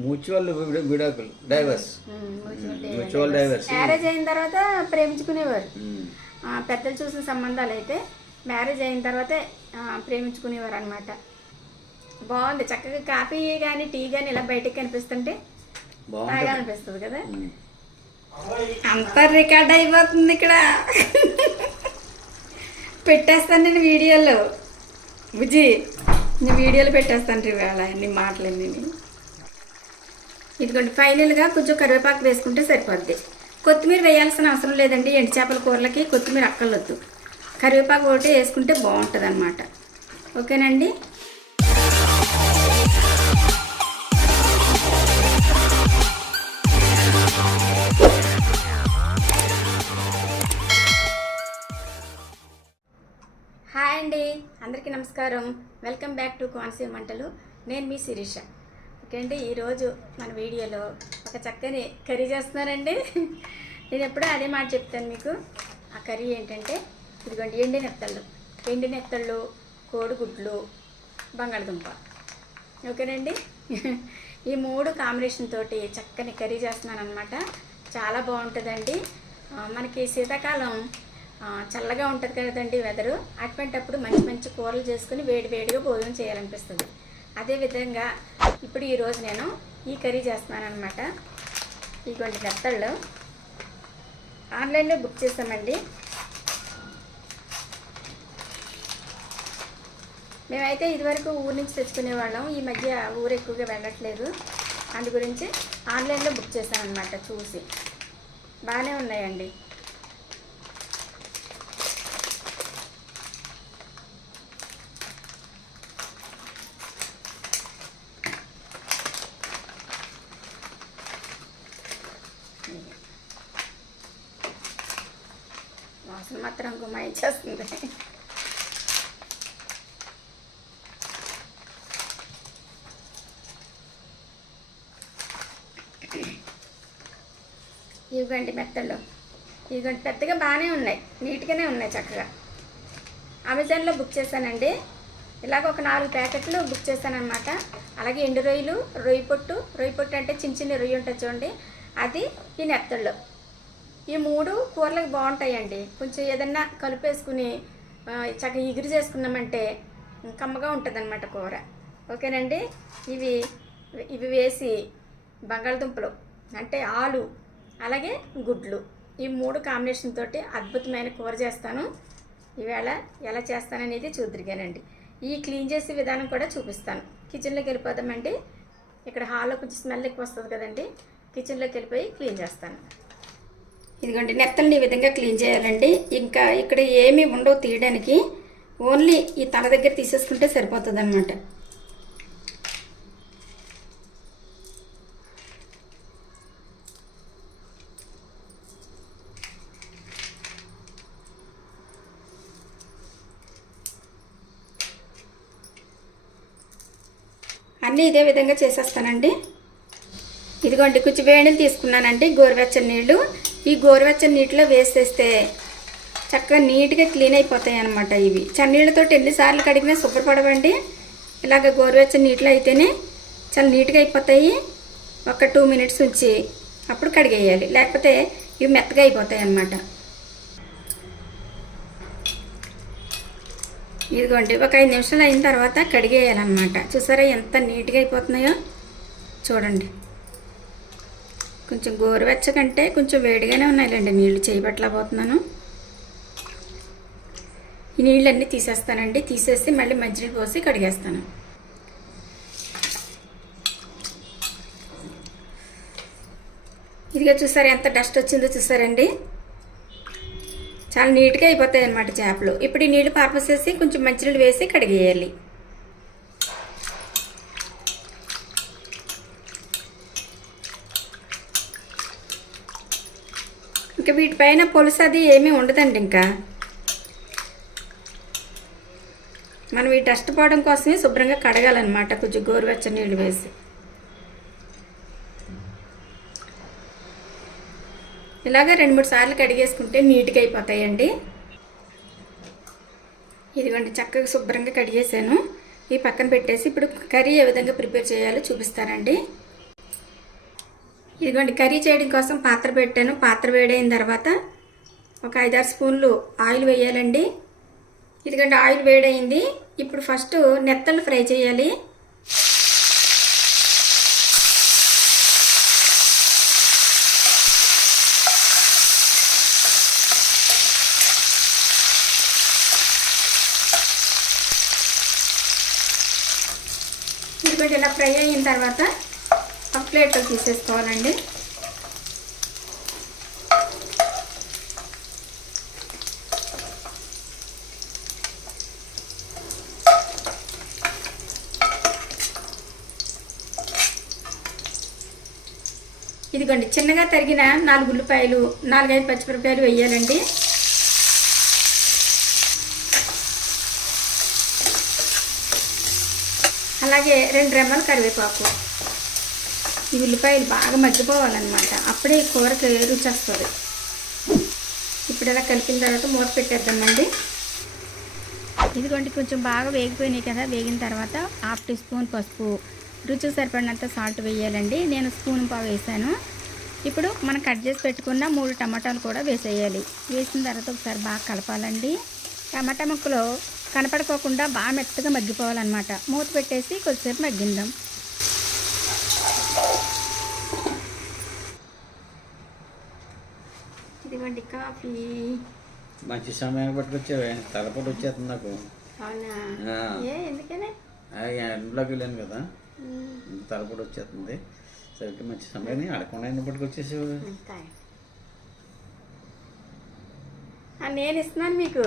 Mutual విడాకులు divorce mutual divorce marriage అయిన తర్వాత ప్రేమించుకునేవారు. ఆ, పెద్దలు చూసిన సంబంధాలు అయితే మ్యారేజ్ అయిన తర్వాతే ప్రేమించుకునేవారు అనమాట బాగుంది. చక్కగా కాఫీ కానీ టీ కానీ ఇలా బయటకు కనిపిస్తుంటే బాగా అనిపిస్తుంది కదా? ఉమ్. అంతా రికార్డ్ అయిపోతుంది ఇక్కడ. పెట్టేస్తాను నేను వీడియోలో. బుజ్జి నేను వీడియోలో పెట్టేస్తాను ఇవాళ నీ మాటలన్నీ. ఇదిగోండి ఫైనల్గా కొంచెం కరివేపాకు వేసుకుంటే సరిపోద్ది. కొత్తిమీర వేయాల్సిన అవసరం లేదండి ఎండు చేపల కూరలకి కొత్తిమీర అక్కర్లొద్దు. కరివేపాకు ఒకటి వేసుకుంటే బాగుంటుంది అనమాట ఓకేనండి? హాయ్ అండి అందరికీ నమస్కారం. వెల్కమ్ బ్యాక్ టు కోనసీమ వంటలు. నేను మీ శిరీష. ఓకే అండి ఈరోజు మన వీడియోలో ఒక చక్కని కర్రీ చేస్తున్నారండి. నేను ఎప్పుడూ అదే మాట చెప్తాను మీకు. ఆ కర్రీ ఏంటంటే ఇదిగోండి ఎండి నెత్తళ్ళు. ఎండి నెత్తళ్ళు కోడిగుడ్లు బంగాళదుంప. ఓకేనండి? ఈ మూడు కాంబినేషన్ తోటి చక్కని కర్రీ చేస్తున్నాను అనమాట చాలా బాగుంటుందండి. మనకి శీతాకాలం చల్లగా ఉంటుంది కదండి వెదరు అటువంటిప్పుడు మంచి మంచి కూరలు చేసుకుని వేడి వేడిగా భోజనం చేయాలనిపిస్తుంది. అదేవిధంగా ఇప్పుడు ఈరోజు నేను ఈ కర్రీ చేస్తున్నాను అనమాట ఇటువంటి మెత్తళ్ళు. ఆన్లైన్లో బుక్ చేస్తామండి మేమైతే ఇదివరకు ఊరు నుంచి తెచ్చుకునేవాళ్ళం ఈ మధ్య ఊరు ఎక్కువగా వెళ్ళట్లేదు. అందు గురించి ఆన్లైన్లో బుక్ చేశానమాట అనమాట చూసి. బాగానే ఉన్నాయండి వాసన మాత్రం గుమాయించేస్తుంది ఇదిగోండి మెత్తలు ఇదిగోండి పెద్దగా బాగానే ఉన్నాయి. నీట్గానే ఉన్నాయి చక్కగా. అమెజాన్లో బుక్ చేశానండి. ఇలాగ ఒక నాలుగు ప్యాకెట్లు బుక్ చేశానమాట అలాగే ఎండు రొయ్యలు రొయ్యి పొట్టు. రొయ్యి పొట్టు అంటే చిన్న చిన్న రొయ్యి ఉంటుంది చూడండి. అది ఈ నెత్తళ్ళు ఈ మూడు కూరలకు బాగుంటాయండి. కొంచెం ఏదన్నా కలిపేసుకుని చక్కగా ఇగురు చేసుకున్నామంటే కమ్మగా ఉంటుంది అనమాట కూర. ఓకేనండి? ఇవి ఇవి వేసి బంగాళదుంపలు అంటే ఆలు అలాగే గుడ్లు. ఈ మూడు కాంబినేషన్ తోటి అద్భుతమైన కూర చేస్తాను. ఈవేళ ఎలా చేస్తాననేది చూద్దరిగానండి. ఈ క్లీన్ చేసే విధానం కూడా చూపిస్తాను. కిచెన్లోకి వెళ్ళిపోదామండి ఇక్కడ హాల్లో కొంచెం స్మెల్ ఎక్కువ వస్తుంది కదండి. కిచెన్లోకి వెళ్ళిపోయి క్లీన్ చేస్తాను. ఇదిగోండి నెత్తల్ని ఈ విధంగా క్లీన్ చేయాలండి. ఇంకా ఇక్కడ ఏమీ ఉండవు తీయడానికి. ఓన్లీ ఈ తల దగ్గర తీసేసుకుంటే సరిపోతుంది అనమాట అన్నీ ఇదే విధంగా చేసేస్తానండి. ఇదిగోండి కొంచెం వేడి నీళ్ళు తీసుకున్నానండి గోరువెచ్చని నీళ్ళు. ఈ గోరువెచ్చని నీటిలో వేసేస్తే చక్కగా నీట్గా క్లీన్ అయిపోతాయి అన్నమాట ఇవి. చన్నీళ్ళతో ఎన్నిసార్లు కడిగినా శుభ్రపడవండి ఇలాగ గోరువెచ్చని నీటిలో అయితేనే చాలా నీట్గా అయిపోతాయి. ఒక టూ మినిట్స్ ఉంచి అప్పుడు కడిగేయాలి. లేకపోతే ఇవి మెత్తగా అయిపోతాయి అన్నమాట. ఇదిగోండి ఒక ఐదు నిమిషాలు అయిన తర్వాత కడిగేయాలన్నమాట. చూసారా ఎంత నీట్గా అయిపోతున్నాయో? చూడండి. కొంచెం గోరువెచ్చకంటే కొంచెం వేడిగానే ఉన్నాయిలేండి నీళ్ళు. చేయబట్టలేకపోతున్నాను ఈ నీళ్ళన్నీ తీసేస్తానండి. తీసేసి మళ్ళీ మజ్జిగ పోసి కడిగేస్తాను. ఇదిగా చూసారా ఎంత డస్ట్ వచ్చిందో చూసారండి? చాలా నీట్గా అయిపోతాయి అన్నమాట చేపలు. ఇప్పుడు ఈ నీళ్ళు పారపోసేసి కొంచెం మంచినీళ్ళు వేసి కడిగేయాలి. ఇంకా వీటిపైన పులుసు అది ఏమీ ఉండదండి ఇంకా. మనం ఈ డస్ట్ పోవడం కోసమే శుభ్రంగా కడగాలన్నమాట. కొంచెం గోరువెచ్చని నీళ్ళు వేసి. ఇలాగ రెండు మూడు సార్లు కడిగేసుకుంటే నీట్గా అయిపోతాయండి. ఇదిగోండి చక్కగా శుభ్రంగా కడిగేసాను ఈ పక్కన పెట్టేసి ఇప్పుడు కర్రీ ఏ విధంగా ప్రిపేర్ చేయాలో చూపిస్తానండి. ఇదిగోండి కర్రీ చేయడం కోసం పాత్ర పెట్టాను. పాత్ర వేడైన తర్వాత ఒక ఐదారు స్పూన్లు ఆయిల్ వేయాలండి. ఇదిగోండి ఆయిల్ వేడైంది. ఇప్పుడు ఫస్ట్ నెత్తలు ఫ్రై చేయాలి. ఇదిగోండి ఇలా ఫ్రై అయిన తర్వాత ఒక ప్లేట్లో తీసేసుకోవాలండి. ఇదిగోండి చిన్నగా తరిగిన నాలుగు ఉల్లిపాయలు నాలుగైదు పచ్చిమిరపకాయలు వేయాలండి. అలాగే రెండు రెమ్మలు కరివేపాకు. ఈ ఉల్లిపాయలు బాగా మగ్గిపోవాలన్నమాట. అప్పుడే ఈ కూరకి రుచి వస్తుంది ఇప్పుడు ఇలా కలిపిన తర్వాత మూత పెట్టేద్దామండి. ఇదిగోండి కొంచెం బాగా వేగిపోయినాయి కదా. వేగిన తర్వాత హాఫ్ టీ స్పూన్ పసుపు. రుచికి సరిపడినంత సాల్ట్ వేయాలండి. నేను స్పూన్ పావు వేసాను. ఇప్పుడు మనం కట్ చేసి పెట్టుకున్న మూడు టమాటాలు కూడా వేసేయాలి. వేసిన తర్వాత ఒకసారి బాగా కలపాలండి. టమాటా ముక్కలు కనపడుకోకుండా బాగా మెత్తగా మగ్గిపోవాలన్నమాట. మూత పెట్టేసి కొద్దిసేపు మగ్గిందాం. ఇదిగోండి కాఫీ. మంచి సమయం పట్టుకొచ్చావే. తలపటి వచ్చేస్తుంది నాకు. అవునా? ఆ. ఏ ఎందుకనే? ఆ, ఎండలోకి వెళ్ళాను కదా. తలపటి వచ్చేస్తుంది. సరిగ్గా మంచి సమయాన్ని అడగకుండా ఎన్ని పట్టుకొచ్చేసావు? ఉంటాయి ఆ, నేను ఇస్తున్నాను మీకు.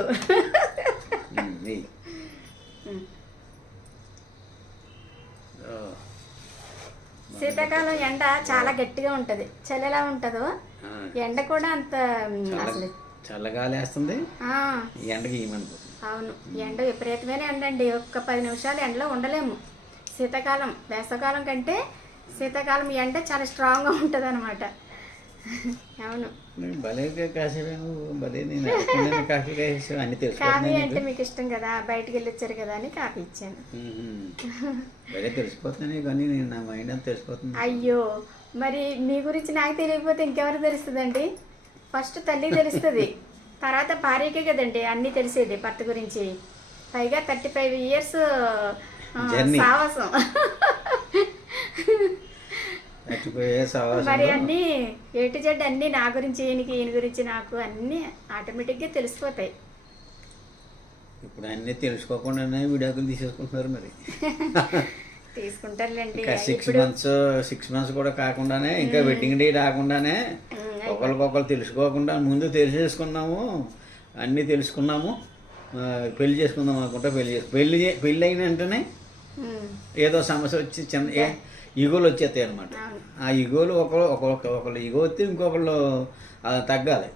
ఓ, శీతాకాలం ఎండ చాలా గట్టిగా ఉంటుంది. చలి ఎలా ఉంటుందో ఎండ కూడా అంత చల్ల అసలు ఆ, ఈ ఎండకి అవును. ఎండ విపరీతమైన ఎండ అండి ఒక్క పది నిమిషాలు ఎండలో ఉండలేము. శీతాకాలం వేసవకాలం కంటే శీతాకాలం ఎండ చాలా స్ట్రాంగ్గా ఉంటుంది అనమాట అవును. నువ్వు భలేగా కాసేవే నువ్వు భలే నేను అడగకుండా కాఫీ కాసేసావు అన్ని కాఫీ తెలిసిపోతున్నాయి అంటే మీకు ఇష్టం కదా బయటికి కదా అని కాఫీ ఇచ్చాను. భలే తెలిసిపోతున్నాయి కానీ నేను నా మైండ్ అంతా తెలిసిపోతుంది. అయ్యో మరి మీ గురించి నాకు తెలియకపోతే ఇంకెవరు తెలుస్తుందండి? ఫస్ట్ తల్లి తెలుస్తుంది తర్వాత భార్యకే కదండి అన్నీ తెలిసేది భర్త గురించి. పైగా థర్టీ ఫైవ్ ఇయర్స్. సావాసం. మరి అన్నీ ఏ టు జెడ్ అన్నీ నా గురించి ఈయనకి ఈయన గురించి నాకు అన్నీ ఆటోమేటిక్గా తెలిసిపోతాయి. ఇప్పుడు అన్నీ తెలుసుకోకుండానే విడాకులు తీసేసుకుంటున్నారు మరి. తీసుకుంటారులేండి. సిక్స్ మంత్స్ సిక్స్ మంత్స్ కూడా కాకుండానే ఇంకా వెడ్డింగ్ డే రాకుండానే ఒకరికొకరు తెలుసుకోకుండా ముందు తెలిసేసుకున్నాము అన్నీ తెలుసుకున్నాము పెళ్ళి చేసుకుందాం అనుకుంటా పెళ్ళి పెళ్ళి పెళ్ళి అయిన వెంటనే ఏదో సమస్య వచ్చి చిన్న ఈగోలు వచ్చేస్తాయి అనమాట ఆ ఈగోలు ఒకరు ఒకరు ఒకళ్ళు ఈగో వస్తే ఇంకొకళ్ళు తగ్గాలి.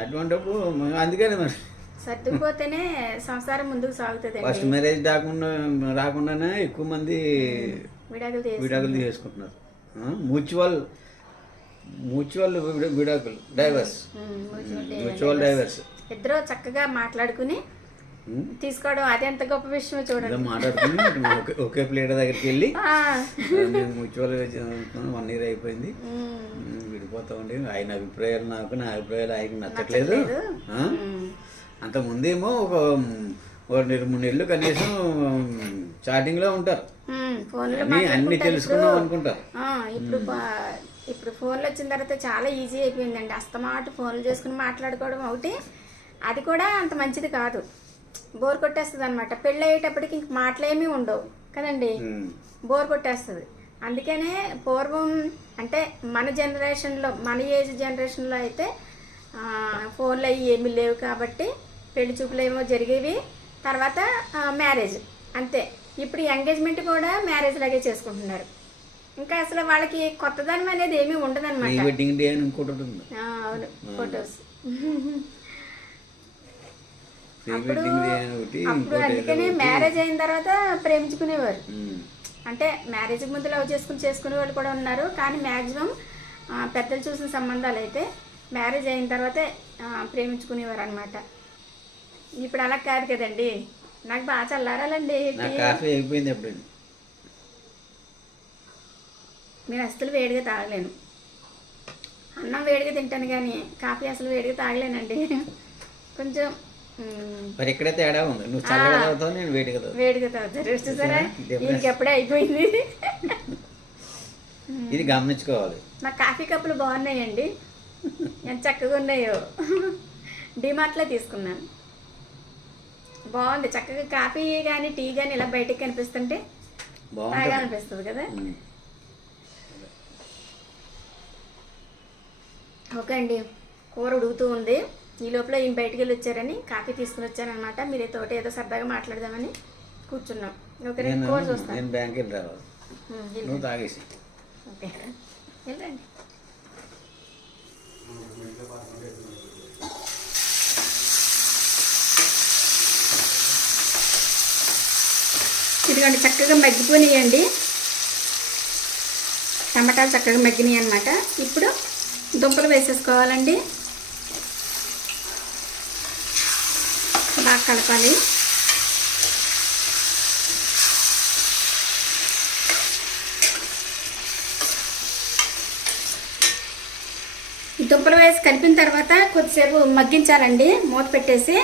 అటువంటిప్పుడు మ- అందుకని మరి. సర్దుకుపోతేనే సంసారం ముందుకు ఫస్ట్ సాగుతుందండి మ్యారేజ్ రాకుండా రాకుండానే ఎక్కువ మంది విడాకులు తీసి విడాకులు తీసుకుంటున్నారు మ్యూచువల్ మ్యూచువల్ విడాకులు డైవర్స్. Mutual divorce. ఇద్దరు చక్కగా మాట్లాడుకుని తీసుకోవడం అది ఎంత గొప్ప విషయం ఏదో చూడండి మాట్లాడుకుని ఒకే ప్లేట్ దగ్గరికి వెళ్ళి మేము మ్యూచువల్ వన్ ఇయర్ అయిపోయింది. ఉమ్, విడిపోతామండి ఆయన అభిప్రాయాలు నాకు నా అభిప్రాయాలు ఆయనకు నచ్చట్లేదు. అంత ముందేమో ఒక మూడు నెలలు కనీసం చాటింగ్లో ఉంటారు. అన్ని తెలుసుకున్నాం. అనుకుంటారు. ఇప్పుడు ఇప్పుడు ఫోన్లు వచ్చిన తర్వాత చాలా ఈజీ అయిపోయిందండి. అస్తమాట ఫోన్లు చేసుకుని మాట్లాడుకోవడం ఒకటి అది కూడా అంత మంచిది కాదు. బోర్ కొట్టేస్తుంది అనమాట పెళ్ళి అయ్యేటప్పటికి ఇంక మాటలేమీ ఉండవు. కదండి. బోర్ కొట్టేస్తుంది. అందుకనే పూర్వం అంటే మన జనరేషన్లో మన ఏజ్ జనరేషన్లో అయితే ఫోన్లు అవి ఏమీ లేవు కాబట్టి పెళ్ళి చూపులు ఏమో జరిగేవి. తర్వాత మ్యారేజ్. అంతే. ఇప్పుడు ఎంగేజ్మెంట్ కూడా మ్యారేజ్ లాగే చేసుకుంటున్నారు. ఇంకా అసలు వాళ్ళకి కొత్తదనం అనేది ఏమీ ఉండదన్నమాట. అవును. ఫొటోస్. అప్పుడు ఏదో అందుకనే. మ్యారేజ్ అయిన తర్వాత ప్రేమించుకునేవారు. అంటే మ్యారేజ్ ముందు లవ్ చేసుకుని చేసుకునే వాళ్ళు కూడా ఉన్నారు. కానీ మ్యాక్సిమం పెద్దలు చూసిన సంబంధాలు అయితే మ్యారేజ్ అయిన తర్వాతే ప్రేమించుకునేవారు అనమాట ఇప్పుడు అలా కాదు కదండి. నాకు బాగా చల్లారాలండి నేను అసలు వేడిగా తాగలేను. అన్నం వేడిగా తింటాను కానీ కాఫీ అసలు వేడిగా తాగలేనండి. కొంచెం మరి ఇక్కడే తేడా ఉంది? నువ్వు చల్లగా. తాగుతావు నేను వేడిగా తాగుతావు? వేడిగా. ఇంకెప్పుడే అయిపోయింది. ఇది గమనించుకోవాలి. నా కాఫీ కప్పులు బాగున్నాయండి. ఎంత చక్కగా ఉన్నాయో. డిమార్ట్లో తీసుకున్నాను. బాగుంది. చక్కగా కాఫీ కానీ టీ కానీ ఇలా బయటికి కనిపిస్తుంటే బాగా అనిపిస్తుంది కదా. ఓకే అండి. కూర ఉడుకుతూ ఉంది. ఈ లోపల ఈయన బయటికి వెళ్ళి వచ్చారని కాఫీ తీసుకుని వచ్చానమాట మీరు తోటి ఏదో సరదాగా మాట్లాడదామని కూర్చున్నాం. ఓకే కూర చూస్తాను నేను వెళ్ళి వెళ్ళండి. నువ్వు తాగేసి. ఓకే వెళ్ళండి. ఇదిగోండి చక్కగా మగ్గిపోయినాయండి టమాటాలు చక్కగా మగ్గినాయి అనమాట ఇప్పుడు దుంపలు వేసేసుకోవాలండి. బాగా కలపాలి. దుంపలు వేసి కలిపిన తర్వాత కొద్దిసేపు మగ్గించాలండి. మూత పెట్టేసి.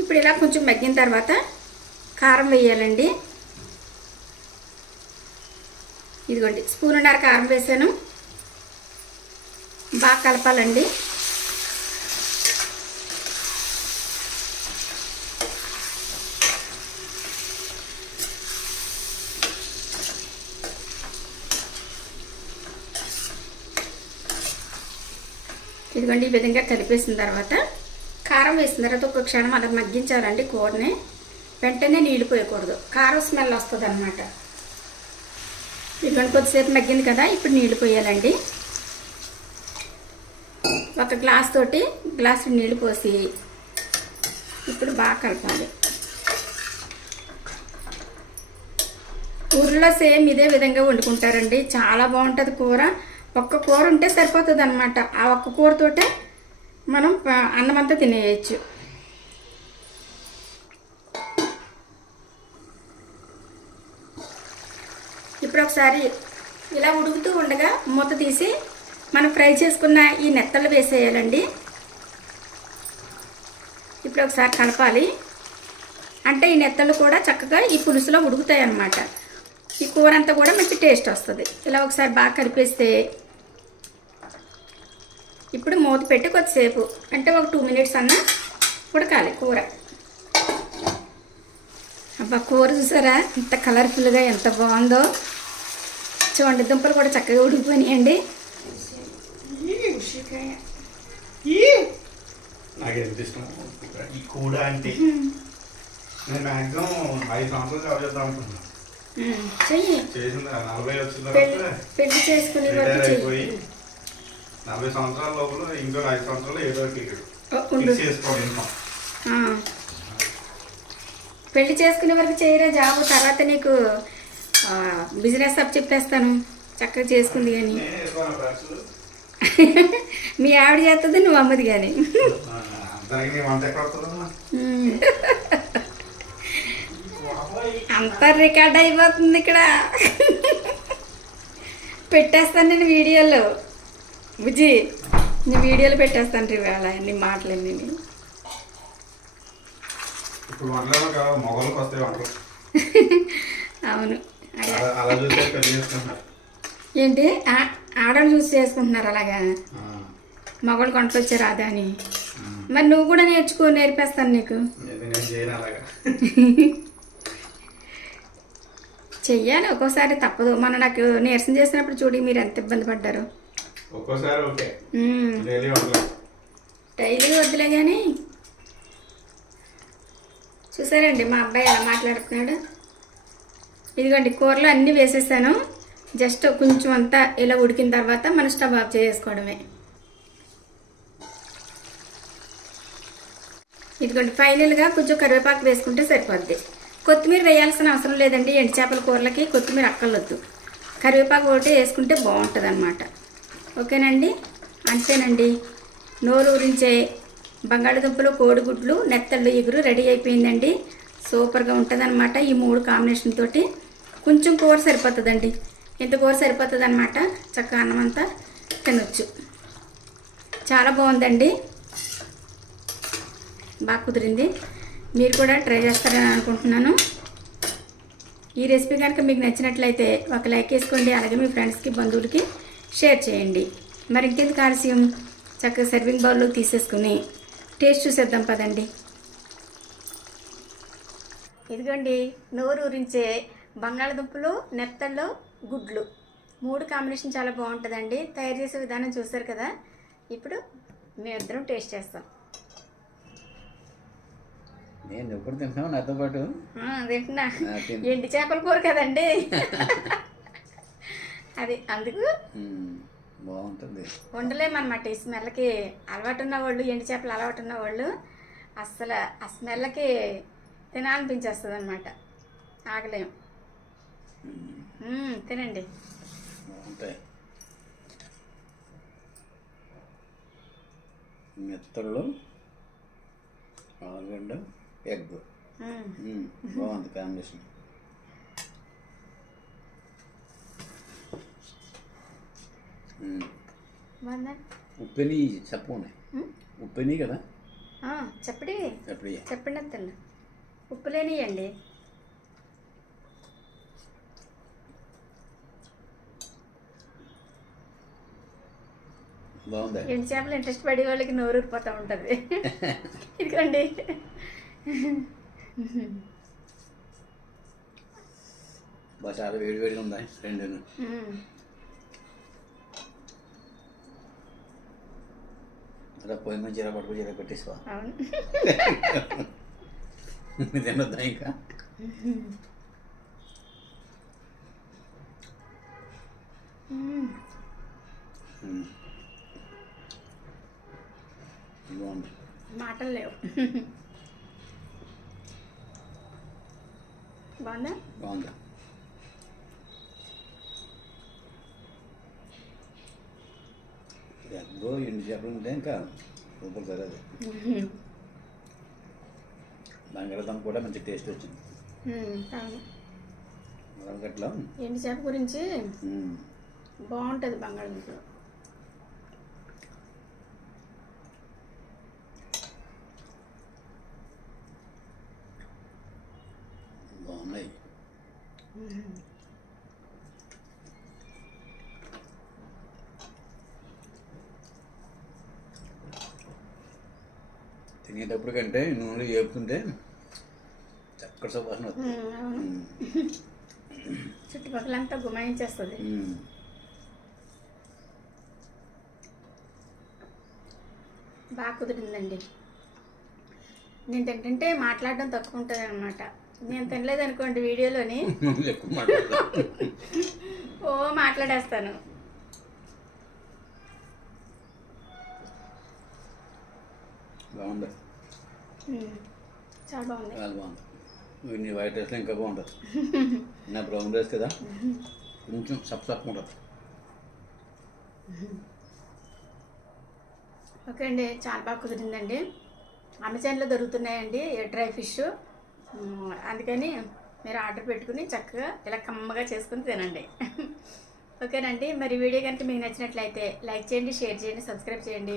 ఇప్పుడు ఇలా కొంచెం మగ్గిన తర్వాత కారం వేయాలండి. ఇదిగోండి స్పూన్ స్పూన్నర కారం వేసాను. బాగా కలపాలండి. ఇదిగోండి ఈ విధంగా కలిపేసిన తర్వాత కారం వేసిన తర్వాత ఒక క్షణం అలా మగ్గించాలండి కూరని. వెంటనే నీళ్ళు పోయకూడదు. కారం స్మెల్ వస్తుంది అనమాట ఇదిగోండి కొద్దిసేపు మగ్గింది కదా ఇప్పుడు నీళ్ళు పోయాలండి. ఒక గ్లాస్ తోటి గ్లాసు నీళ్ళు పోసి ఇప్పుడు బాగా కలపాలి. ఊర్లో సేమ్ ఇదే విధంగా వండుకుంటారండి. చాలా బాగుంటుంది కూర. ఒక్క కూర ఉంటే సరిపోతుంది అనమాట ఆ ఒక్క కూరతోటే మనం అన్నం అంతా తినేయచ్చు. ఇప్పుడు ఒకసారి ఇలా ఉడుకుతూ ఉండగా మూత తీసి మనం ఫ్రై చేసుకున్న ఈ నెత్తలు వేసేయాలండి. ఇప్పుడు ఒకసారి కలపాలి. అంటే ఈ నెత్తలు కూడా చక్కగా ఈ పులుసులో ఉడుకుతాయి అన్నమాట ఈ కూర అంతా కూడా మంచి టేస్ట్ వస్తుంది. ఇలా ఒకసారి బాగా కలిపేస్తే ఇప్పుడు మూత పెట్టి కొద్దిసేపు అంటే ఒక టూ మినిట్స్ అన్న ఉడకాలి కూర. అబ్బా కూర చూసారా? ఎంత కలర్ఫుల్గా ఎంత బాగుందో. చూడండి దుంపలు కూడా చక్కగా ఉడికిపోయినాయండి. ఉసిరికాయ. నాకు ఎంత ఇష్టం? ఈ కూడ అంటే నేను మ్యాక్సిమం ఐదు సంవత్సరాలు కవర్ చేద్దాం అనుకున్నాను ఉమ్, చెయ్యి. చేసిన నలభై వచ్చిన పెళ్ళి తర్వాత పెళ్ళి చేసుకునే వరకు అయిపోయి నలభై సంవత్సరాల లోపల ఇంకో ఐదు సంవత్సరాలు ఏదో ఫిక్స్ ఇన్కమ్ ఆ. పెళ్ళి చేసుకునే వరకు చేయరా జాబ్? తర్వాత నీకు బిజినెస్ అప్ చెప్పేస్తాను. చక్కగా చేసుకుంది కానీ మీ ఆవిడ చేస్తుంది నువ్వు అమ్మది కానీ. అంతా రికార్డ్ అయిపోతుంది ఇక్కడ. పెట్టేస్తాను నేను వీడియోలో. బుజ్జి నేను వీడియోలో పెట్టేస్తాను ఇవాళ నీ మాటలన్నీ. వస్తాయి వంటలు. అవును. ఏంటి? ఆడవాళ్ళు చూసి చేసుకుంటున్నారు అలాగా? మగవాళ్ళు కొంటలు వచ్చారు రాదా అని. మరి నువ్వు కూడా నేర్చుకో నేర్పేస్తాను నీకు. చెయ్యాలి ఒక్కోసారి తప్పదు. మన నాకు నీరసం చేసినప్పుడు చూడి మీరు ఎంత ఇబ్బంది పడ్డారు. ఒక్కోసారి ఓకే. డైలీ వంటలు డైలీ వద్దులే కానీ చూసారండి మా అబ్బాయి ఎలా మాట్లాడుతున్నాడు? ఇదిగోండి కూరలు అన్నీ వేసేసాను. జస్ట్ కొంచెం అంతా ఇలా ఉడికిన తర్వాత మనం స్టవ్ ఆఫ్ చేసుకోవడమే ఇదిగోండి ఫైనల్గా కొంచెం కరివేపాకు వేసుకుంటే సరిపోద్ది. కొత్తిమీర వేయాల్సిన అవసరం లేదండి ఎండు చేపల కూరలకి కొత్తిమీర అక్కర్లొద్దు. కరివేపాకు ఒకటి వేసుకుంటే బాగుంటుంది ఓకేనండి? అంతేనండి. నోరూరించే బంగాళదుంపలు కోడిగుడ్లు నెత్తళ్ళు ఎగురు రెడీ అయిపోయిందండి. సూపర్గా ఉంటుందన్నమాట ఈ మూడు కాంబినేషన్ తోటి. కొంచెం కూర సరిపోతుందండి. ఇంత కూర సరిపోతుంది అనమాట చక్కగా అన్నం అంతా తినొచ్చు. చాలా బాగుందండి. బాగా కుదిరింది. మీరు కూడా ట్రై చేస్తారని అనుకుంటున్నాను. ఈ రెసిపీ కనుక మీకు నచ్చినట్లయితే ఒక లైక్ వేసుకోండి. అలాగే మీ ఫ్రెండ్స్కి బంధువులకి షేర్ చేయండి. మరి ఇంకెందుకు ఆలస్యం? చక్కగా సర్వింగ్ బౌల్లో తీసేసుకుని టేస్ట్ చూసేద్దాం పదండి. ఇదిగోండి నోరు ఊరించే బంగాళదుంపలు నెత్తళ్ళు గుడ్లు. మూడు కాంబినేషన్ చాలా బాగుంటుందండి. తయారు చేసే విధానం చూస్తారు కదా? ఇప్పుడు మేమిద్దరం టేస్ట్ చేస్తాం. నేను ఎప్పుడు తింటున్నావు నాతో పాటు? తింటున్నా. ఎండి చేపల కూర కదండి. అది అందుకు. బాగుంటుంది. ఉండలేమన్నమాట. ఈ స్మెల్కి అలవాటు ఉన్న వాళ్ళు ఎండి చేపలు అలవాటు ఉన్న వాళ్ళు అస్సలు ఆ స్మెల్కి తినాలనిపించేస్తుంది అనమాట ఆగలేం తినండి. మెత్తళ్ళు ఆలుగడ్డ ఎగ్. బాగుంది కాంబినేషన్ మ్మ్. బాగుందా ఉప్పెని చెప్పు ఉన్నాయి మ్మ్? ఉప్పెని కదా? చెప్పండి. చెప్పడి. చెప్పండి అత్తన్న. ఉప్పు లేనియండి. బాగుంది? ఎండు చేపలు ఇంట్రెస్ట్ పడే వాళ్ళకి నోరు ఊరిపోతూ ఉంటుంది. ఇదిగోండి. బాగా చాలా వేడి వేడిగా ఉంది? రెండు అలా పొయ్యి మంచి జీరా పట్టుకు జీరా పెట్టేసుకో. అవును. తినొద్దా ఇంకా? మ్మ్. మ్మ్. బాగుంది. మాటలు లేవు. బాగుందా? బాగుంది. ఎండు చేపలు ఉంటే ఇంకా కదా అది బంగాళదుంప కూడా మంచి టేస్ట్ వచ్చింది అవును ఎండు చేప గురించి. బాగుంటుంది బంగాళదుంపలు తినేటప్పుడు కంటే నూనె వేపుతుంటే చక్కటి సువాసన వస్తుంది. మ్మ్. చుట్టుపక్కలంతా గుమాయించేస్తుంది. బాగా కుదిరిందండి. నేను తింటుంటే మాట్లాడడం తక్కువ ఉంటుంది అనమాట నేను తినలేదు అనుకోండి వీడియోలోని ఓ మాట్లాడేస్తాను. బాగుంది. చాలా బాగుంది. చాలా బాగుంది. నీ వైట్ రైస్లో ఇంకా బాగుంటుంది. నా బ్రౌన్ రైస్ కదా. కొంచెం సప్ సప్ ఉంటుంది. ఓకే అండి చాలా బాగా కుదిరిందండి. అమెజాన్లో దొరుకుతున్నాయండి డ్రై ఫిష్. అందుకని మీరు ఆర్డర్ పెట్టుకుని చక్కగా ఇలా కమ్మగా చేసుకుని తినండి. ఓకేనండి మరి వీడియో కనుక మీకు నచ్చినట్లయితే లైక్ చేయండి షేర్ చేయండి సబ్స్క్రైబ్ చేయండి.